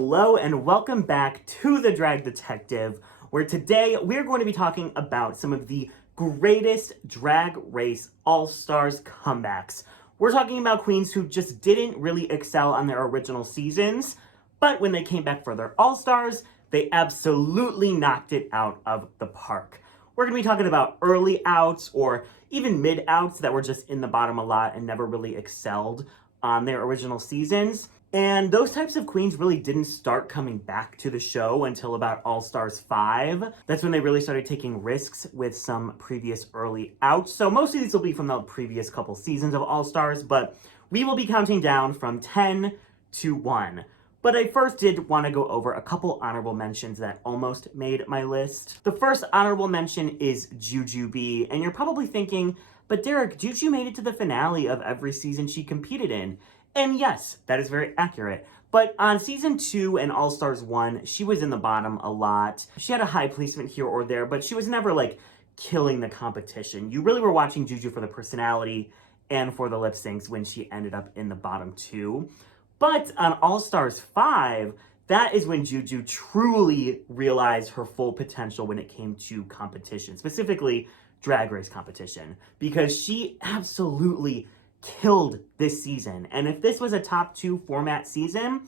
Hello and welcome back to The Drag Detective, where today we're going to be talking about some of the greatest Drag Race All-Stars comebacks. We're talking about queens who just didn't really excel on their original seasons, but when they came back for their All-Stars, they absolutely knocked it out of the park. We're going to be talking about early outs or even mid-outs that were just in the bottom a lot and never really excelled on their original seasons. And those types of queens really didn't start coming back to the show until about All-Stars 5. That's when they really started taking risks with some previous early outs. So most of these will be from the previous couple seasons of All-Stars, but we will be counting down from 10 to 1. But I first did want to go over a couple honorable mentions that almost made my list. The first honorable mention is Jujubee, and you're probably thinking, but Derek, Juju made it to the finale of every season she competed in. And yes, that is very accurate. But on season 2 and All-Stars 1, she was in the bottom a lot. She had a high placement here or there, but she was never like killing the competition. You really were watching Juju for the personality and for the lip syncs when she ended up in the bottom 2. But on All-Stars 5, that is when Juju truly realized her full potential when it came to competition, specifically Drag Race competition, because she absolutely killed this season. And if this was a top 2 format season,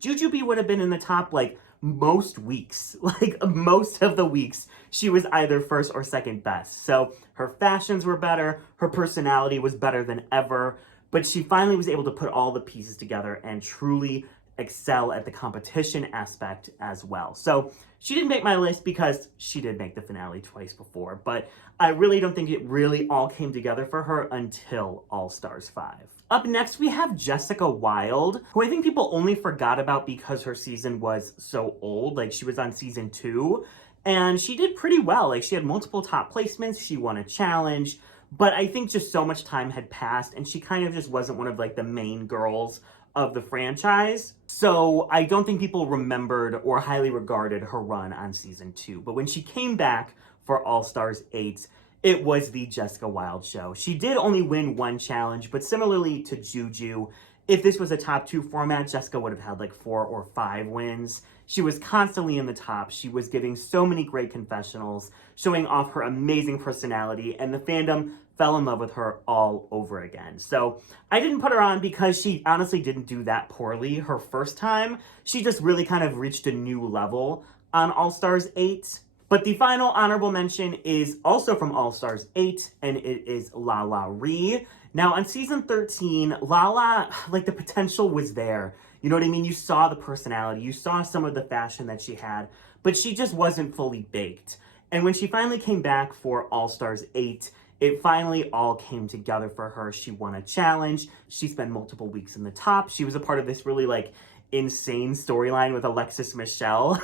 Jujubee would have been in the top like most weeks. Like most of the weeks, she was either first or second best. So her fashions were better, her personality was better than ever, but she finally was able to put all the pieces together and truly excel at the competition aspect as well. So she didn't make my list because she did make the finale twice before, but I really don't think it really all came together for her until All-Stars 5. Up next, we have Jessica Wilde, who I think people only forgot about because her season was so old. Like, she was on season 2, and she did pretty well. Like, she had multiple top placements, she won a challenge, but I think just so much time had passed, and she kind of just wasn't one of, like, the main girls of the franchise. So I don't think people remembered or highly regarded her run on season 2. But when she came back for All-Stars 8, it was the Jessica Wilde show. She did only win one challenge, but similarly to Juju, if this was a top 2 format, Jessica would have had like 4 or 5 wins. She was constantly in the top. She was giving so many great confessionals, showing off her amazing personality, and the fandom fell in love with her all over again. So I didn't put her on because she honestly didn't do that poorly her first time. She just really kind of reached a new level on All-Stars 8. But the final honorable mention is also from All-Stars 8, and it is LaLa Ri. Now, on season 13, LaLa, like, the potential was there. You know what I mean? You saw the personality, you saw some of the fashion that she had, but she just wasn't fully baked. And when she finally came back for All-Stars 8, it finally all came together for her. She won a challenge. She spent multiple weeks in the top. She was a part of this really, like, insane storyline with Alexis Michelle,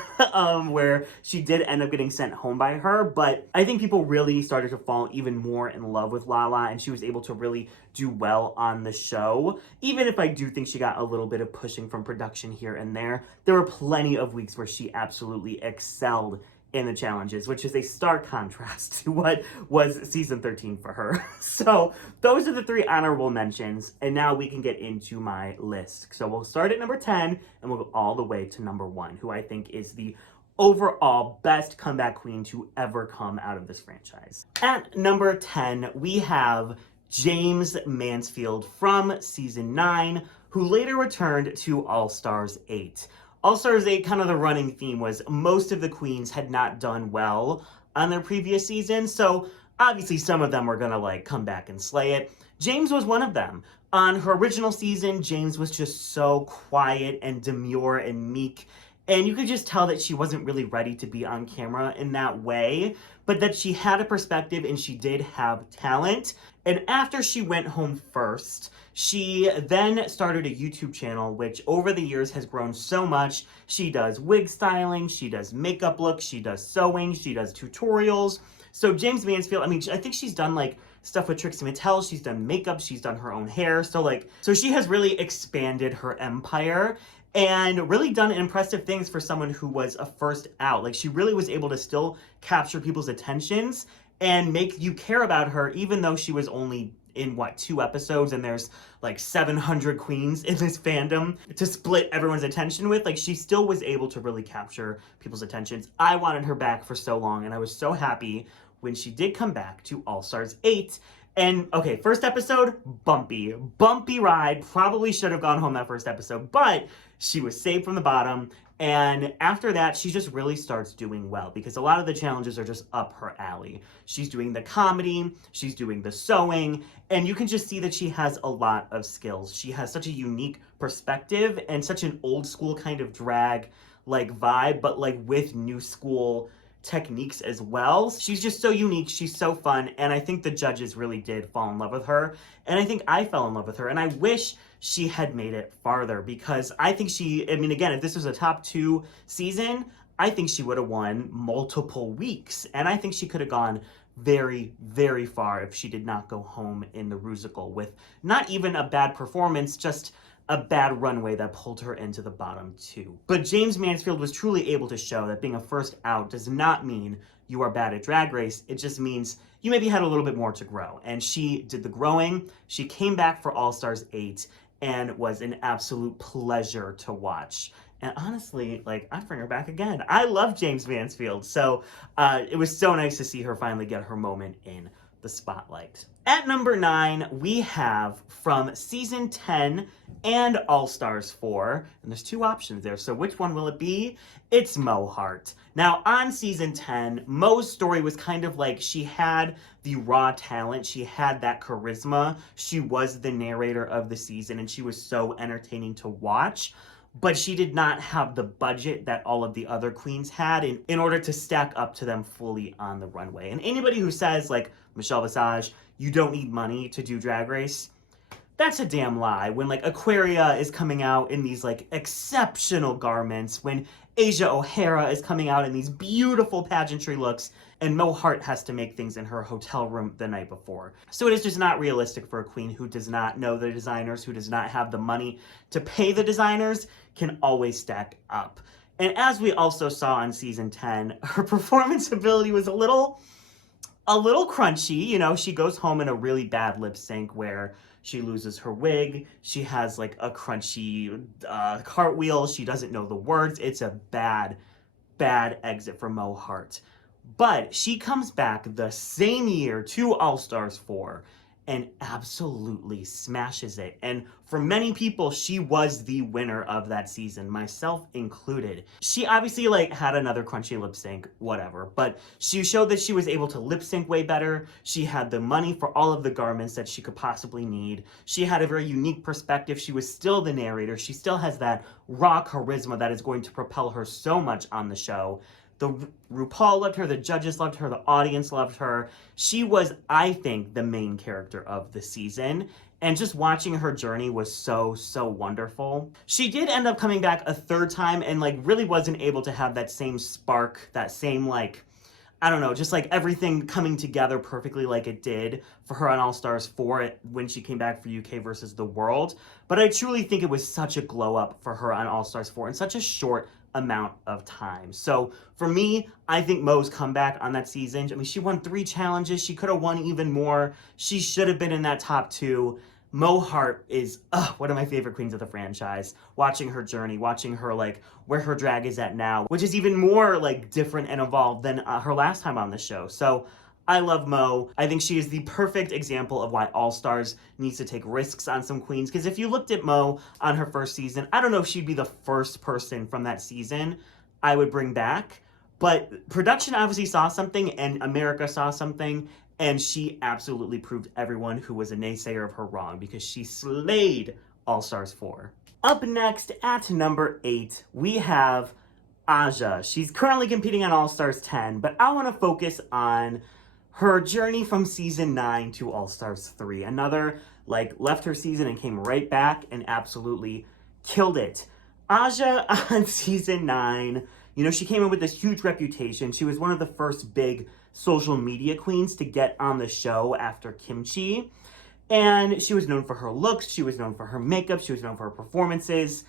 where she did end up getting sent home by her. But I think people really started to fall even more in love with LaLa, and she was able to really do well on the show. Even if I do think she got a little bit of pushing from production here and there were plenty of weeks where she absolutely excelled in the challenges, which is a stark contrast to what was season 13 for her. So those are the 3 honorable mentions, and now we can get into my list. So we'll start at number 10, and we'll go all the way to number 1, who I think is the overall best comeback queen to ever come out of this franchise. At number 10, we have Jaymes Mansfield from season 9, who later returned to All-Stars 8. All-Stars 8, kind of the running theme was most of the queens had not done well on their previous season, so obviously some of them were gonna like come back and slay it. Jaymes was one of them. On her original season, Jaymes was just so quiet and demure and meek, and you could just tell that she wasn't really ready to be on camera in that way, but that she had a perspective and she did have talent. And after she went home first, she then started a YouTube channel, which over the years has grown so much. She does wig styling, she does makeup looks, she does sewing, she does tutorials. So Jaymes Mansfield, I mean, I think she's done like stuff with Trixie Mattel, she's done makeup, she's done her own hair. So she has really expanded her empire and really done impressive things for someone who was a first out. Like, she really was able to still capture people's attentions and make you care about her, even though she was only in what, 2 episodes, and there's like 700 queens in this fandom to split everyone's attention with. Like, she still was able to really capture people's attentions. I wanted her back for so long, and I was so happy when she did come back to All Stars 8. And okay, first episode, bumpy ride. Probably should have gone home that first episode, but she was saved from the bottom. And after that, she just really starts doing well because a lot of the challenges are just up her alley. She's doing the comedy, she's doing the sewing, and you can just see that she has a lot of skills. She has such a unique perspective and such an old school kind of drag like vibe, but like with new school techniques as well. She's just so unique, she's so fun, and I think the judges really did fall in love with her, and I think I fell in love with her, and I wish she had made it farther because I think again, if this was a top 2 season, I think she would have won multiple weeks, and I think she could have gone very, very far if she did not go home in the Rusical with not even a bad performance, just a bad runway that pulled her into the bottom 2. But Jaymes Mansfield was truly able to show that being a first out does not mean you are bad at Drag Race. It just means you maybe had a little bit more to grow. And she did the growing. She came back for All Stars 8 and was an absolute pleasure to watch. And honestly, like, I'd bring her back again. I love Jaymes Mansfield. So it was so nice to see her finally get her moment in the spotlight. At number 9, we have from season 10 and All Stars 4, and there's 2 options there, so which one will it be? It's Mo Hart. Now, on season 10, Mo's story was kind of like she had the raw talent, she had that charisma, she was the narrator of the season, and she was so entertaining to watch. But she did not have the budget that all of the other queens had in order to stack up to them fully on the runway. And anybody who says, like Michelle Visage, you don't need money to do Drag Race, that's a damn lie. When like Aquaria is coming out in these like exceptional garments, when Asia O'Hara is coming out in these beautiful pageantry looks, and Mo Hart has to make things in her hotel room the night before. So it is just not realistic for a queen who does not know the designers, who does not have the money to pay the designers, can always stack up. And as we also saw on season 10, her performance ability was a little crunchy. You know, she goes home in a really bad lip sync where she loses her wig. She has like a crunchy cartwheel. She doesn't know the words. It's a bad exit for Mo Hart. But she comes back the same year to All Stars 4 and absolutely smashes it. And for many people, she was the winner of that season, myself included. She obviously like had another crunchy lip sync, whatever, but she showed that she was able to lip sync way better. She had the money for all of the garments that she could possibly need. She had a very unique perspective. She was still the narrator. She still has that raw charisma that is going to propel her so much on the show. The RuPaul loved her, the judges loved her, the audience loved her. She was, I think, the main character of the season, and just watching her journey was so wonderful. She did end up coming back a 3rd time and like really wasn't able to have that same spark, that same like, I don't know, just like everything coming together perfectly like it did for her on All Stars 4 when she came back for UK versus the World. But I truly think it was such a glow up for her on All Stars 4 in such a short amount of time. So for me, I think Mo's comeback on that season, I mean, she won 3 challenges. She could have won even more. She should have been in that top 2. Mo Hart is one of my favorite queens of the franchise. Watching her journey, watching her like where her drag is at now, which is even more like different and evolved than her last time on the show. So I love Mo. I think she is the perfect example of why All Stars needs to take risks on some queens. Because if you looked at Mo on her first season, I don't know if she'd be the first person from that season I would bring back. But production obviously saw something and America saw something. And she absolutely proved everyone who was a naysayer of her wrong because she slayed All Stars 4. Up next at number 8, we have Aja. She's currently competing on All Stars 10, but I want to focus on her journey from season 9 to All Stars 3. Another, like, left her season and came right back and absolutely killed it. Aja on season 9, you know, she came in with this huge reputation. She was one of the first big social media queens to get on the show after Kimchi. And she was known for her looks, she was known for her makeup, she was known for her performances.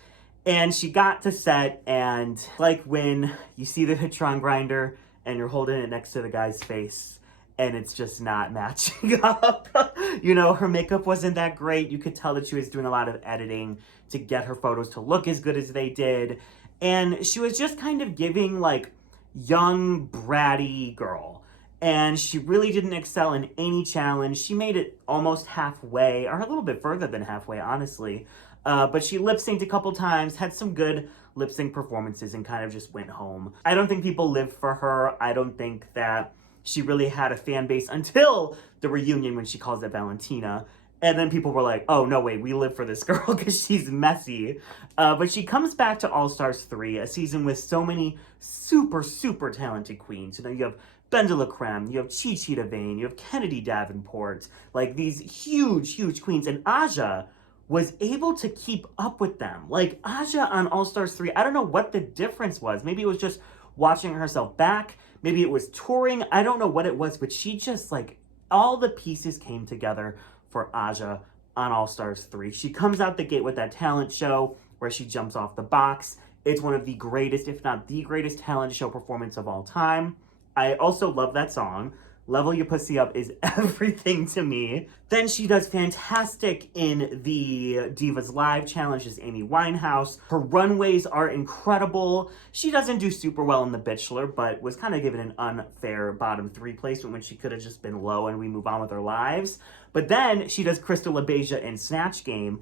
And she got to set, and like when you see the Hitron grinder and you're holding it next to the guy's face, and it's just not matching up. You know, her makeup wasn't that great. You could tell that she was doing a lot of editing to get her photos to look as good as they did. And she was just kind of giving like young, bratty girl. And she really didn't excel in any challenge. She made it almost halfway, or a little bit further than halfway, honestly. But she lip synced a couple times, had some good lip sync performances, and kind of just went home. I don't think people lived for her. I don't think that she really had a fan base until the reunion when she calls it Valentina. And then people were like, oh, no, wait, we live for this girl because she's messy. But she comes back to All Stars 3, a season with so many super, super talented queens. You know, you have Ben de la Creme, you have Chi Chi DeVayne, you have Kennedy Davenport, like these huge, huge queens. And Aja was able to keep up with them. Like Aja on All Stars 3, I don't know what the difference was. Maybe it was just watching herself back. Maybe it was touring. I don't know what it was, but she just like, all the pieces came together for Aja on All Stars 3. She comes out the gate with that talent show where she jumps off the box. It's one of the greatest, if not the greatest talent show performance of all time. I also love that song. Level Your Pussy Up is everything to me. Then she does fantastic in the Divas Live challenge as Amy Winehouse. Her runways are incredible. She doesn't do super well in The Bachelor, but was kind of given an unfair bottom 3 placement when she could have just been low and we move on with our lives. But then she does Crystal LaBeija in Snatch Game.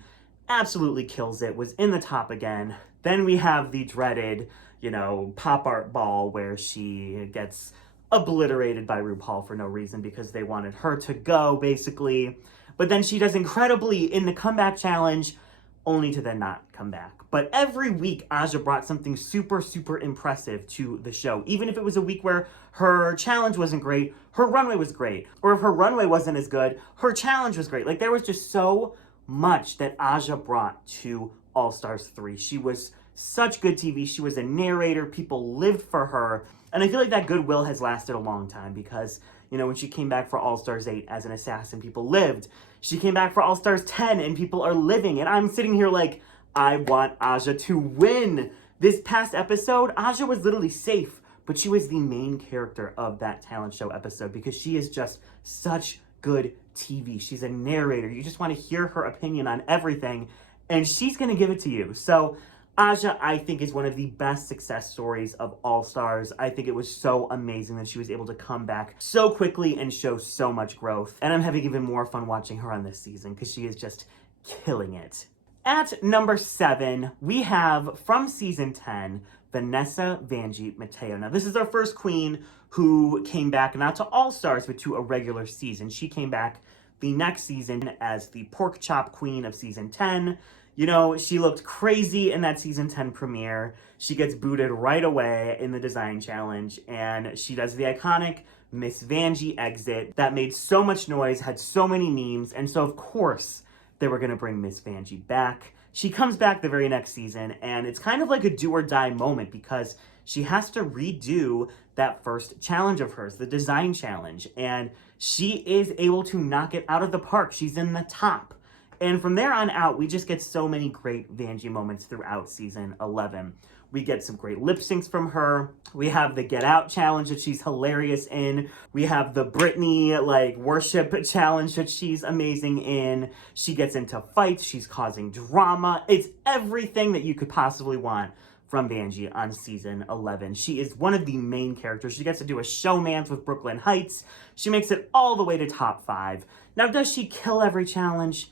Absolutely kills it, was in the top again. Then we have the dreaded, you know, pop art ball where she gets obliterated by RuPaul for no reason because they wanted her to go, basically. But then she does incredibly in the comeback challenge, only to then not come back. But every week, Aja brought something super, super impressive to the show. Even if it was a week where her challenge wasn't great, her runway was great. Or if her runway wasn't as good, her challenge was great. Like, there was just so much that Aja brought to All Stars 3. She was such good TV. She was a narrator. People lived for her. And I feel like that goodwill has lasted a long time because, you know, when she came back for All Stars 8 as an assassin, people lived. She came back for All Stars 10 and people are living. And I'm sitting here like, I want Aja to win. This past episode, Aja was literally safe, but she was the main character of that talent show episode because she is just such good TV. She's a narrator. You just want to hear her opinion on everything, and she's going to give it to you. So Aja, I think, is one of the best success stories of All Stars. I think it was so amazing that she was able to come back so quickly and show so much growth. And I'm having even more fun watching her on this season because she is just killing it. At number 7, we have, from season 10, Vanessa Vanjie Mateo. Now, this is our first queen who came back, not to All Stars, but to a regular season. She came back the next season as the pork chop queen of season 10. You know, she looked crazy in that season 10 premiere. She gets booted right away in the design challenge, and she does the iconic Miss Vanjie exit that made so much noise, had so many memes, and so of course they were gonna bring Miss Vanjie back. She comes back the very next season, and it's kind of like a do or die moment because she has to redo that first challenge of hers, the design challenge, and she is able to knock it out of the park. She's in the top. And from there on out, we just get so many great Vanjie moments throughout season 11. We get some great lip syncs from her. We have the Get Out challenge that she's hilarious in. We have the Britney, like, worship challenge that she's amazing in. She gets into fights. She's causing drama. It's everything that you could possibly want from Vanjie on season 11. She is one of the main characters. She gets to do a showmance with Brooklyn Heights. She makes it all the way to top 5. Now, does she kill every challenge?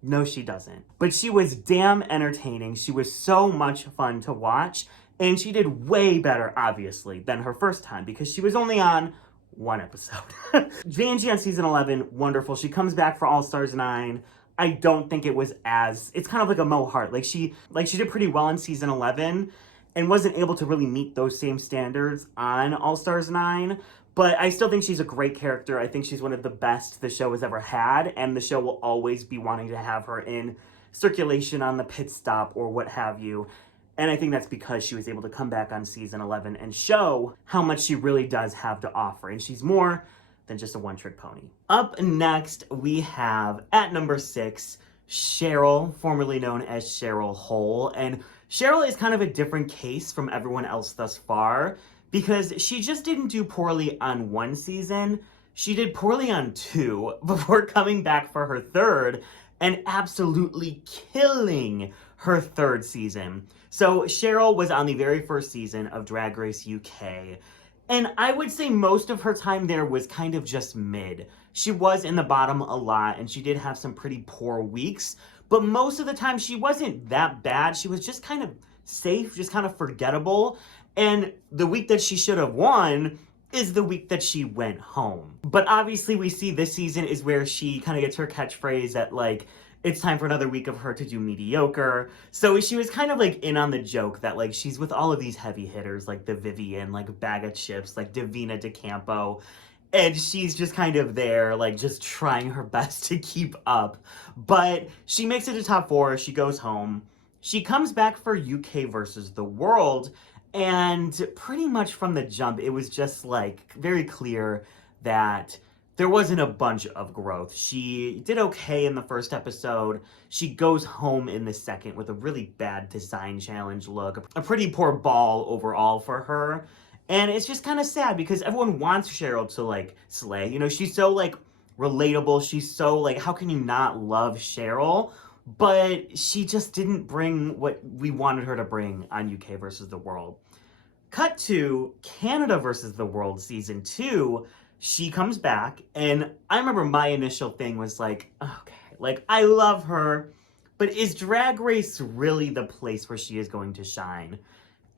No, she doesn't. But she was damn entertaining. She was so much fun to watch. And she did way better, obviously, than her first time because she was only on one episode. Vanjie on season 11, wonderful. She comes back for All Stars 9. I don't think it was it's kind of like a Mo Hart. Like she did pretty well in season 11 and wasn't able to really meet those same standards on All Stars 9. But I still think she's a great character. I think she's one of the best the show has ever had, and the show will always be wanting to have her in circulation on the pit stop or what have you. And I think that's because she was able to come back on season 11 and show how much she really does have to offer. And she's more than just a one-trick pony. Up next, we have, at number 6, Cheryl, formerly known as Cheryl Hole. And Cheryl is kind of a different case from everyone else thus far, because she just didn't do poorly on one season. She did poorly on 2 before coming back for her 3rd and absolutely killing her 3rd season. So Cheryl was on the very first season of Drag Race UK, and I would say most of her time there was kind of just mid. She was in the bottom a lot, and she did have some pretty poor weeks, but most of the time she wasn't that bad. She was just kind of safe, just kind of forgettable, and the week that she should have won is the week that she went home. But obviously we see this season is where she kind of gets her catchphrase that, like, it's time for another week of her to do mediocre. So she was kind of like in on the joke that, like, she's with all of these heavy hitters like the Vivian, like Bag of Chips, like Davina DeCampo, and she's just kind of there, like, just trying her best to keep up. But she makes it to top 4, she goes home. She comes back for UK versus the World, and pretty much from the jump, it was just, like, very clear that there wasn't a bunch of growth. She did okay in the first episode. She goes home in the second with a really bad design challenge look. A pretty poor ball overall for her. And it's just kind of sad because everyone wants Cheryl to, like, slay. You know, she's so, like, relatable. She's so, like, how can you not love Cheryl? But she just didn't bring what we wanted her to bring on UK versus the World. Cut to Canada versus the World season 2. She comes back, and I remember my initial thing was like, okay, like, I love her, but is Drag Race really the place where she is going to shine?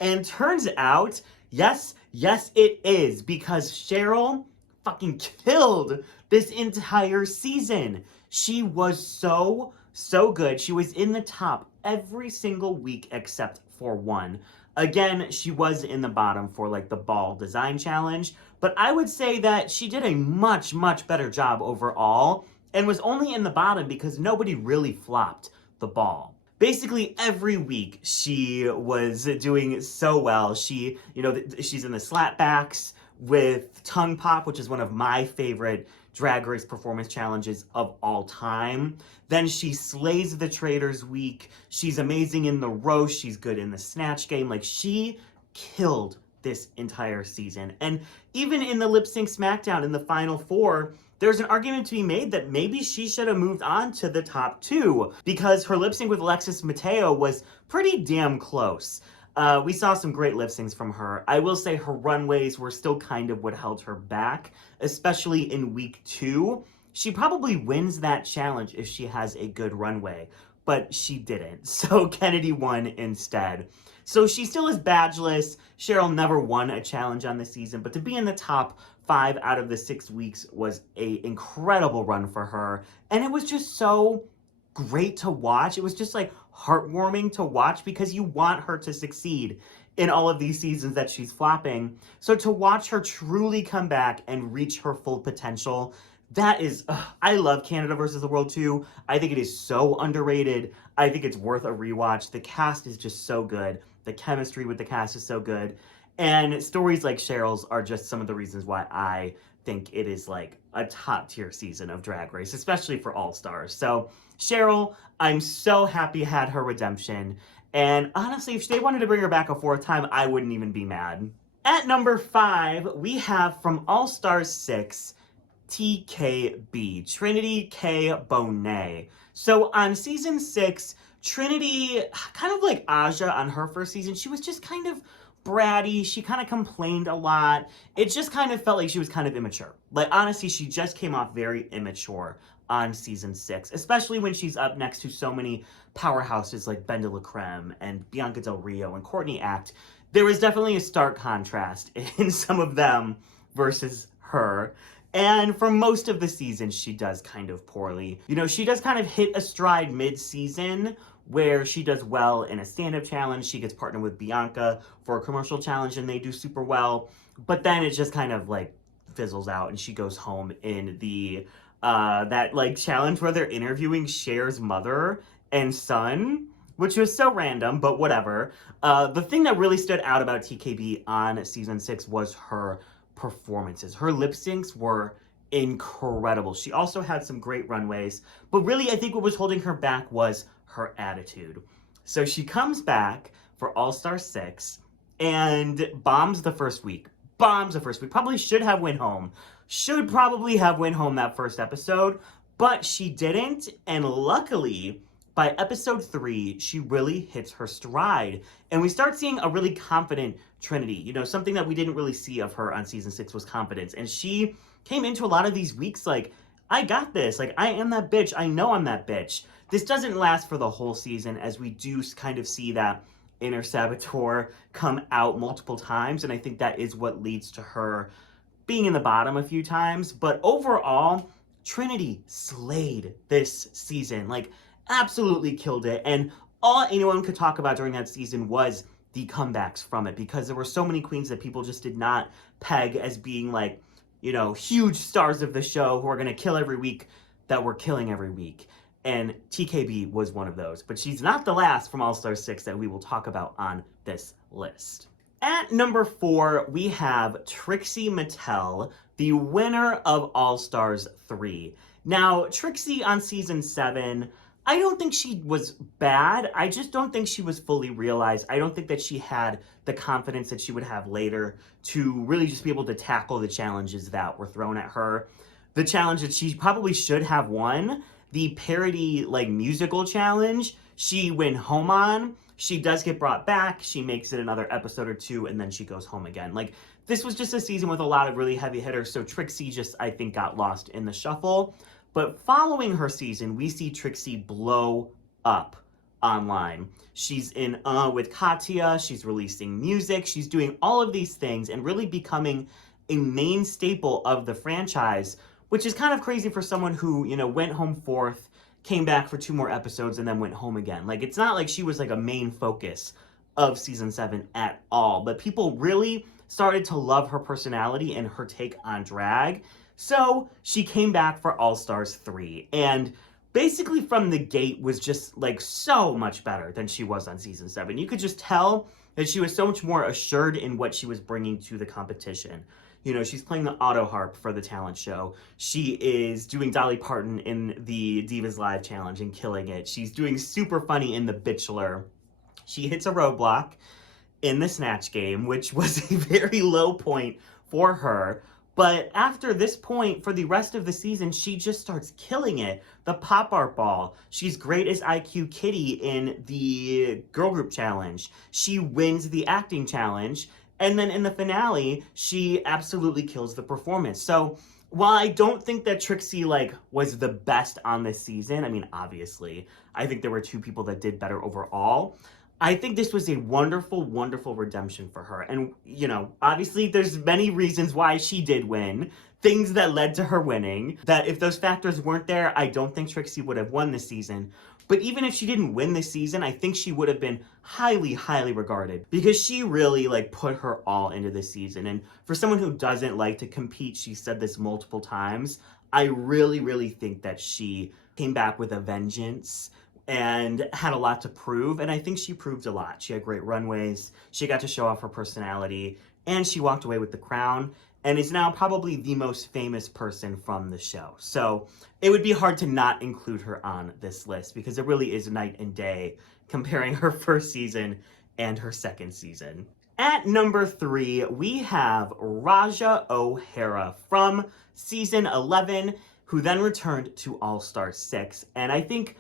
And turns out, yes, it is, because Cheryl fucking killed this entire season. She was so good. She was in the top every single week except for one. Again, she was in the bottom for, like, the ball design challenge, but I would say that she did a much better job overall and was only in the bottom because nobody really flopped the ball. Basically, every week she was doing so well. She, you know, she's in the slapbacks with Tongue Pop, which is one of my favorite Drag Race performance challenges of all time. Then she slays the Traders week. She's amazing in the roast. She's good in the Snatch Game. Like, she killed this entire season. And even in the Lip Sync SmackDown in the Final 4, there's an argument to be made that maybe she should have moved on to the top 2 because her lip sync with Alexis Mateo was pretty damn close. We saw some great lip syncs from her. I will say her runways were still kind of what held her back, especially in week 2. She probably wins that challenge if she has a good runway, but she didn't. So Kennedy won instead. So she still is badgeless. Cheryl never won a challenge on the season, but to be in the top 5 out of the 6 weeks was an incredible run for her. And it was just so great to watch. It was just, like, heartwarming to watch because you want her to succeed in all of these seasons that she's flopping. So to watch her truly come back and reach her full potential, that is, I love Canada versus the World 2. I think it is so underrated. I think it's worth a rewatch. The cast is just so good. The chemistry with the cast is so good. And stories like Cheryl's are just some of the reasons why I think it is, like, a top tier season of Drag Race, especially for All Stars. So Cheryl, I'm so happy had her redemption. And honestly, if they wanted to bring her back a 4th time, I wouldn't even be mad. At number 5, we have from All Stars 6, TKB, Trinity K. Bonet. So on season 6, Trinity, kind of like Aja on her first season, she was just kind of bratty. She kind of complained a lot. It just kind of felt like she was kind of immature. Like, honestly, she just came off very immature on season 6, especially when she's up next to so many powerhouses like Ben de la Creme and Bianca Del Rio and Courtney Act. There was definitely a stark contrast in some of them versus her. And for most of the season, she does kind of poorly. You know, she does kind of hit a stride mid-season where she does well in a stand-up challenge. She gets partnered with Bianca for a commercial challenge and they do super well. But then it just kind of, like, fizzles out and she goes home in the that, like, challenge where they're interviewing Cher's mother and son, which was so random, but whatever. The thing that really stood out about TKB on season 6 was her performances. Her lip syncs were incredible. She also had some great runways, but really I think what was holding her back was her attitude. So she comes back for All-Star 6 and bombs the first week. Probably should have went home. should probably have went home that first episode, but she didn't. And luckily, by episode 3, she really hits her stride. And we start seeing a really confident Trinity. You know, something that we didn't really see of her on season 6 was confidence. And she came into a lot of these weeks like, I got this. Like, I am that bitch. I know I'm that bitch. This doesn't last for the whole season, as we do kind of see that inner saboteur come out multiple times. And I think that is what leads to her being in the bottom a few times. But overall, Trinity slayed this season. Like, absolutely killed it. And all anyone could talk about during that season was the comebacks from it, because there were so many queens that people just did not peg as being like, you know, huge stars of the show who are going to kill every week that were killing every week. And TKB was one of those. But she's not the last from All-Star 6 that we will talk about on this list. At number 4, we have Trixie Mattel, the winner of All-Stars 3. Now, Trixie on season 7, I don't think she was bad. I just don't think she was fully realized. I don't think that she had the confidence that she would have later to really just be able to tackle the challenges that were thrown at her. The challenge that she probably should have won, the parody like musical challenge, she went home on. She does get brought back. She makes it another episode or 2, and then she goes home again. Like, this was just a season with a lot of really heavy hitters, so Trixie just, I think, got lost in the shuffle. But following her season, we see Trixie blow up online. She's in with Katya, she's releasing music, she's doing all of these things and really becoming a main staple of the franchise, which is kind of crazy for someone who, you know, went home 4th, came back for 2 more episodes, and then went home again. Like, it's not like she was like a main focus of season 7 at all, but people really started to love her personality and her take on drag. So she came back for All-Stars 3, and basically from the gate was just like so much better than she was on season 7. You could just tell that she was so much more assured in what she was bringing to the competition. You know, she's playing the auto harp for the talent show. She is doing Dolly Parton in the Divas Live challenge and killing it. She's doing super funny in The Bachelor. She hits a roadblock in the Snatch Game, which was a very low point for her. But after this point, for the rest of the season, she just starts killing it. The pop art ball. She's great as IQ Kitty in the girl group challenge. She wins the acting challenge. And then in the finale, she absolutely kills the performance. So while I don't think that Trixie was the best on this season, I mean, obviously, I think there were 2 people that did better overall. I think this was a wonderful, wonderful redemption for her. And, you know, obviously there's many reasons why she did win, things that led to her winning, that if those factors weren't there, I don't think Trixie would have won this season. But even if she didn't win this season, I think she would have been highly, highly regarded, because she really put her all into this season. And for someone who doesn't like to compete, she said this multiple times, I really, really think that she came back with a vengeance and had a lot to prove, and I think she proved a lot. She had great runways, she got to show off her personality, and she walked away with the crown, and is now probably the most famous person from the show. So it would be hard to not include her on this list, because it really is night and day comparing her first season and her second season. At number 3, we have Raja O'Hara from season 11, who then returned to All-Star 6, and I think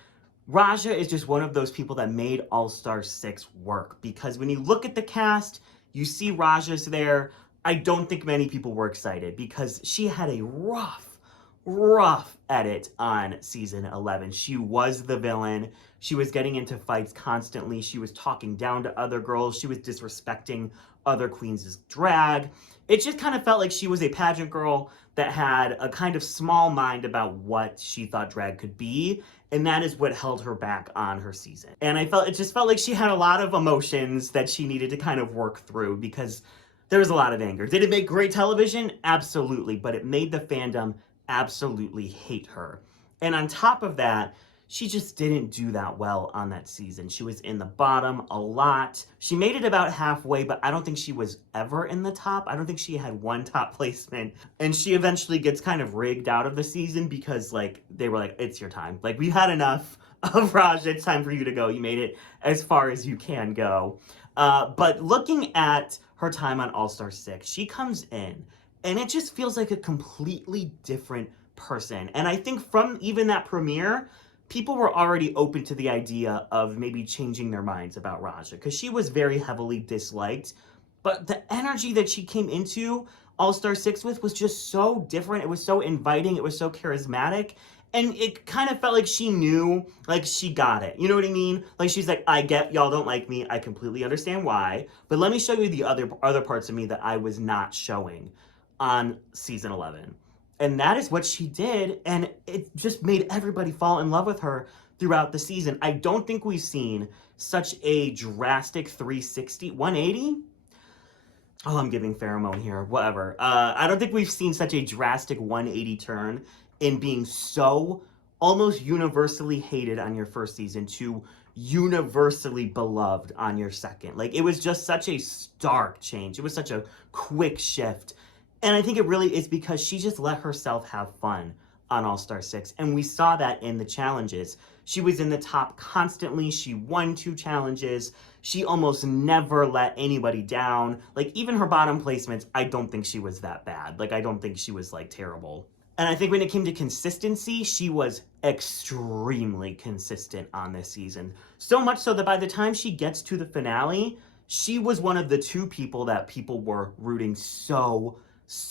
Raja is just one of those people that made All-Star 6 work, because when you look at the cast, you see Raja's there. I don't think many people were excited, because she had a rough edit on season 11. She was the villain. She was getting into fights constantly. She was talking down to other girls. She was disrespecting other queens' drag. It just kind of felt like she was a pageant girl that had a kind of small mind about what she thought drag could be, and that is what held her back on her season. And it just felt like she had a lot of emotions that she needed to kind of work through, because there was a lot of anger. Did it make great television? Absolutely, but it made the fandom absolutely hate her. And on top of that, she just didn't do that well on that season. She was in the bottom a lot. She made it about halfway, but I don't think she was ever in the top. I don't think she had 1 top placement. And she eventually gets kind of rigged out of the season, because they were like, it's your time. We've had enough of Raj. It's time for you to go. You made it as far as you can go. But looking at her time on All-Star 6, she comes in and it just feels like a completely different person. And I think from even that premiere, people were already open to the idea of maybe changing their minds about Raja, because she was very heavily disliked. But the energy that she came into All Star 6 with was just so different. It was so inviting. It was so charismatic. And it kind of felt like she knew, like she got it. You know what I mean? Like she's like, I get y'all don't like me. I completely understand why. But let me show you the other parts of me that I was not showing on season 11. And that is what she did. And it just made everybody fall in love with her throughout the season. I don't think we've seen such a drastic 360, 180? Oh, I'm giving pheromone here. Whatever. I don't think we've seen such a drastic 180 turn in being so almost universally hated on your first season to universally beloved on your second. Like, it was just such a stark change. It was such a quick shift. And I think it really is because she just let herself have fun on All Star 6. And we saw that in the challenges. She was in the top constantly. She won 2 challenges. She almost never let anybody down. Like, even her bottom placements, I don't think she was that bad. Like, I don't think she was, like, terrible. And I think when it came to consistency, she was extremely consistent on this season. So much so that by the time she gets to the finale, she was one of the 2 people that people were rooting so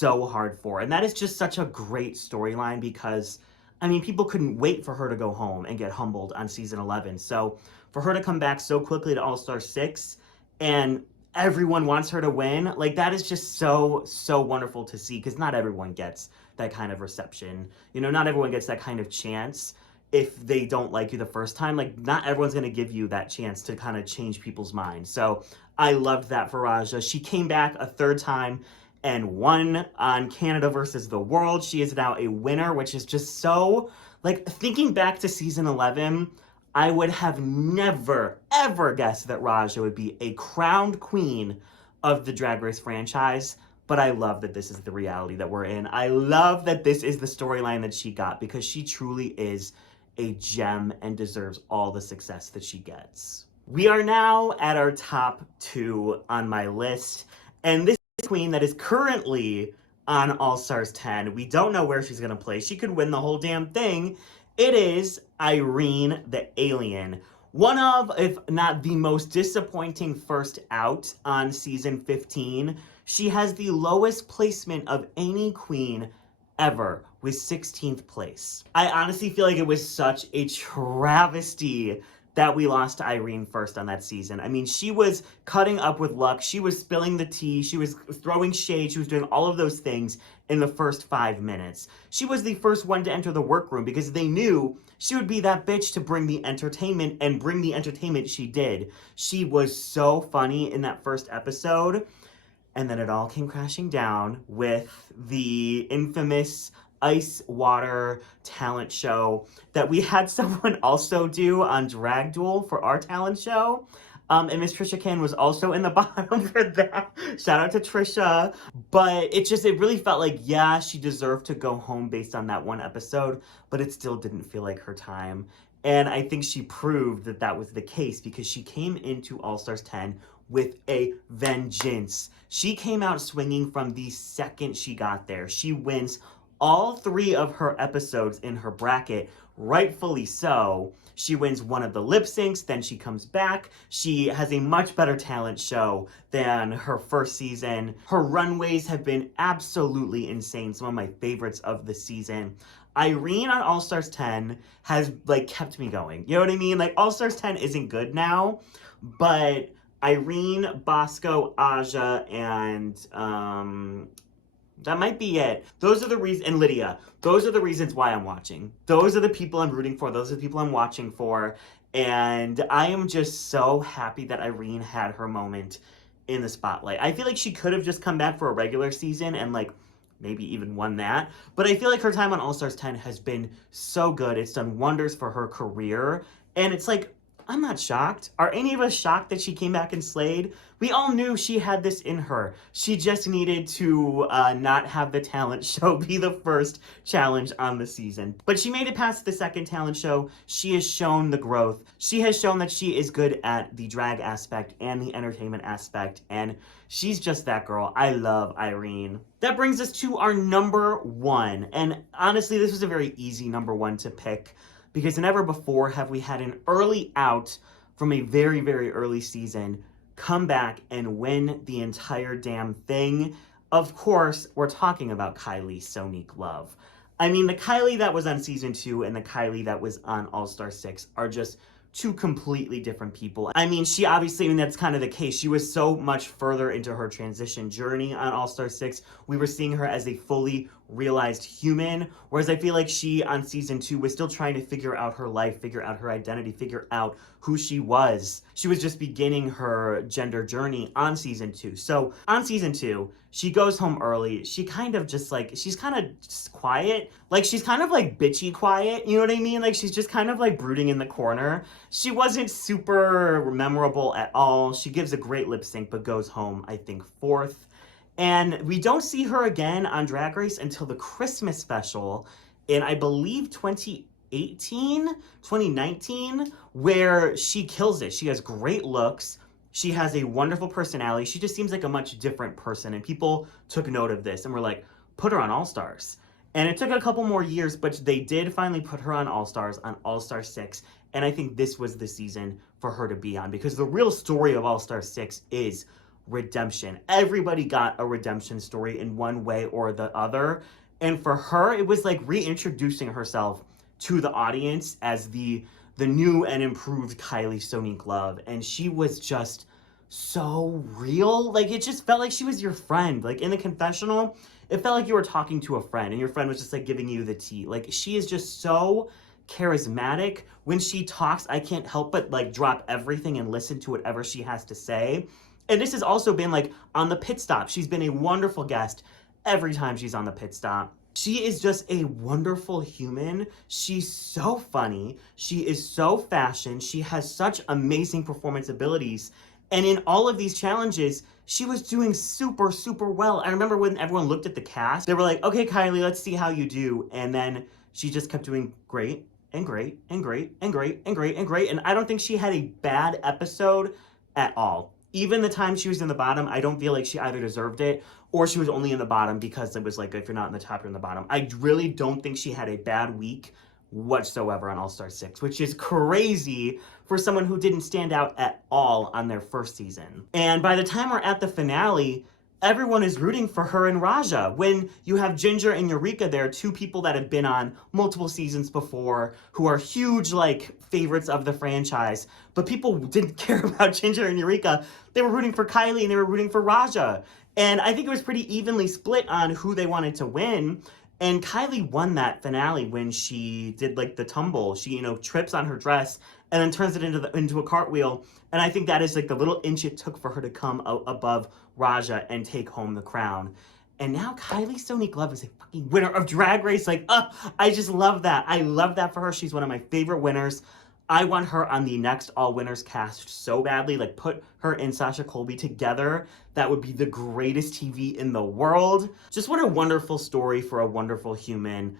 hard for. And that is just such a great storyline because, I mean, people couldn't wait for her to go home and get humbled on season 11. So for her to come back so quickly to All-Star 6 and everyone wants her to win, like, that is just so wonderful to see, because not everyone gets that kind of reception. You know, not everyone gets that kind of chance if they don't like you the first time. Like, not everyone's going to give you that chance to kind of change people's minds. So I loved that for Raja. She came back a 3rd time and won on Canada versus the World. She is now a winner, which is just so, like, thinking back to season 11, I would have never, ever guessed that Raja would be a crowned queen of the Drag Race franchise. But I love that this is the reality that we're in. I love that this is the storyline that she got, because she truly is a gem and deserves all the success that she gets. We are now at our top 2 on my list, and this queen that is currently on All Stars 10. We don't know where she's going to play. She could win the whole damn thing. It is Irene the Alien. One of, if not the most disappointing first out on season 15. She has the lowest placement of any queen ever, with 16th place. I honestly feel like it was such a travesty that we lost to Irene first on that season. I mean, she was cutting up with luck. She was spilling the tea. She was throwing shade. She was doing all of those things in the first 5 minutes. She was the first one to enter the workroom because they knew she would be that bitch to bring the entertainment, and bring the entertainment she did. She was so funny in that first episode. And then it all came crashing down with the infamous ice water talent show that we had someone also do on Drag Duel for our talent show. And Miss Trisha Can was also in the bottom for that. Shout out to Trisha. But it really felt like, yeah, she deserved to go home based on that one episode, but it still didn't feel like her time. And I think she proved that that was the case, because she came into All Stars 10 with a vengeance. She came out swinging from the second she got there. She wins all 3 of her episodes in her bracket, rightfully so. She wins one of the lip syncs, then she comes back. She has a much better talent show than her first season. Her runways have been absolutely insane. Some of my favorites of the season. Irene on All Stars 10 has, like, kept me going. You know what I mean? Like, All Stars 10 isn't good now, but Irene, Bosco, Aja, and that might be it. Those are the reasons, and Lydia. Those are the reasons why I'm watching. Those are the people I'm rooting for. Those are the people I'm watching for. And I am just so happy that Irene had her moment in the spotlight. I feel like she could have just come back for a regular season and, like, maybe even won that. But I feel like her time on All Stars 10 has been so good. It's done wonders for her career. And it's like, I'm not shocked. Are any of us shocked that she came back and slayed? We all knew she had this in her. She just needed to not have the talent show be the first challenge on the season. But she made it past the second talent show. She has shown the growth. She has shown that she is good at the drag aspect and the entertainment aspect, and she's just that girl. I love Irene. That brings us to our number one. And honestly, this was a very easy number one to pick because never before have we had an early out from a very, very early season come back and win the entire damn thing. Of course, we're talking about Kylie Sonique Love. I mean, the Kylie that was on season 2 and the Kylie that was on All-Star 6 are just two completely different people. I mean, she obviously, that's kind of the case. She was so much further into her transition journey on All-Star 6. We were seeing her as a fully realized human, whereas I feel like she on season 2 was still trying to figure out her life, figure out her identity, figure out who she was. She was just beginning her gender journey on season 2. So on season 2, she goes home early. She kind of just like, she's kind of just quiet. Like, she's kind of like bitchy quiet, you know what I mean? Like, she's just kind of like brooding in the corner. She wasn't super memorable at all. She gives a great lip sync, but goes home, I think, 4th. And we don't see her again on Drag Race until the Christmas special in, I believe, 2019, where she kills it. She has great looks. She has a wonderful personality. She just seems like a much different person. And people took note of this and were like, put her on All-Stars. And it took a couple more years, but they did finally put her on All-Stars, on All-Star 6. And I think this was the season for her to be on, because the real story of All-Star 6 is redemption. Everybody got a redemption story in one way or the other. And for her, it was like reintroducing herself to the audience as the new and improved Kylie Sonique Love. And she was just so real. Like, it just felt like she was your friend. Like, in the confessional, it felt like you were talking to a friend and your friend was just like giving you the tea. Like, she is just so charismatic. When she talks, I can't help but like drop everything and listen to whatever she has to say. And this has also been like on the pit stop. She's been a wonderful guest every time she's on the pit stop. She is just a wonderful human. She's so funny. She is so fashion. She has such amazing performance abilities. And in all of these challenges, she was doing super, super well. I remember when everyone looked at the cast, they were like, okay, Kylie, let's see how you do. And then she just kept doing great and great and great and great and great and great. And I don't think she had a bad episode at all. Even the time she was in the bottom, I don't feel like she either deserved it or she was only in the bottom because it was like, if you're not in the top, you're in the bottom. I really don't think she had a bad week whatsoever on All-Star 6, which is crazy for someone who didn't stand out at all on their first season. And by the time we're at the finale, everyone is rooting for her and Raja. When you have Ginger and Eureka there, two people that have been on multiple seasons before, who are huge, like, favorites of the franchise, but people didn't care about Ginger and Eureka. They were rooting for Kylie and they were rooting for Raja. And I think it was pretty evenly split on who they wanted to win. And Kylie won that finale when she did like the tumble. She, trips on her dress and then turns it into a cartwheel. And I think that is like the little inch it took for her to come above Raja and take home the crown. And now Kylie Sonique Love is a fucking winner of Drag Race. Like, I just love that. I love that for her. She's one of my favorite winners. I want her on the next All Winners cast so badly. Like, put her and Sasha Colby together. That would be the greatest TV in the world. Just what a wonderful story for a wonderful human.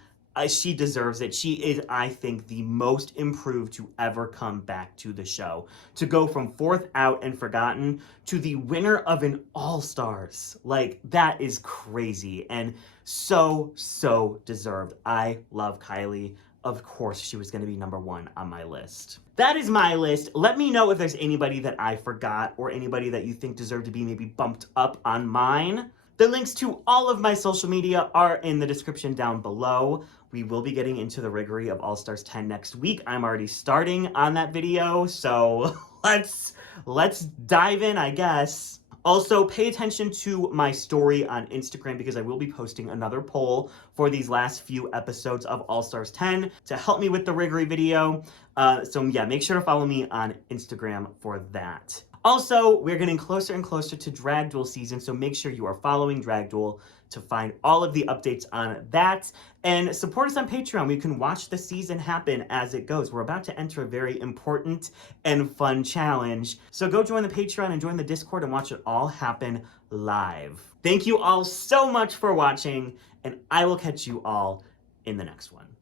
She deserves it. She is, I think, the most improved to ever come back to the show. To go from 4th out and forgotten to the winner of an All-Stars. Like, that is crazy and so, so deserved. I love Kylie. Of course, she was going to be number 1 on my list. That is my list. Let me know if there's anybody that I forgot or anybody that you think deserved to be maybe bumped up on mine. The links to all of my social media are in the description down below. We will be getting into the riggery of All-Stars 10 next week. I'm already starting on that video, so let's dive in, I guess. Also, pay attention to my story on Instagram because I will be posting another poll for these last few episodes of All-Stars 10 to help me with the riggery video. So yeah, make sure to follow me on Instagram for that. Also, we're getting closer and closer to Drag Duel season, so make sure you are following Drag Duel to find all of the updates on that. And support us on Patreon. We can watch the season happen as it goes. We're about to enter a very important and fun challenge. So go join the Patreon and join the Discord and watch it all happen live. Thank you all so much for watching, and I will catch you all in the next one.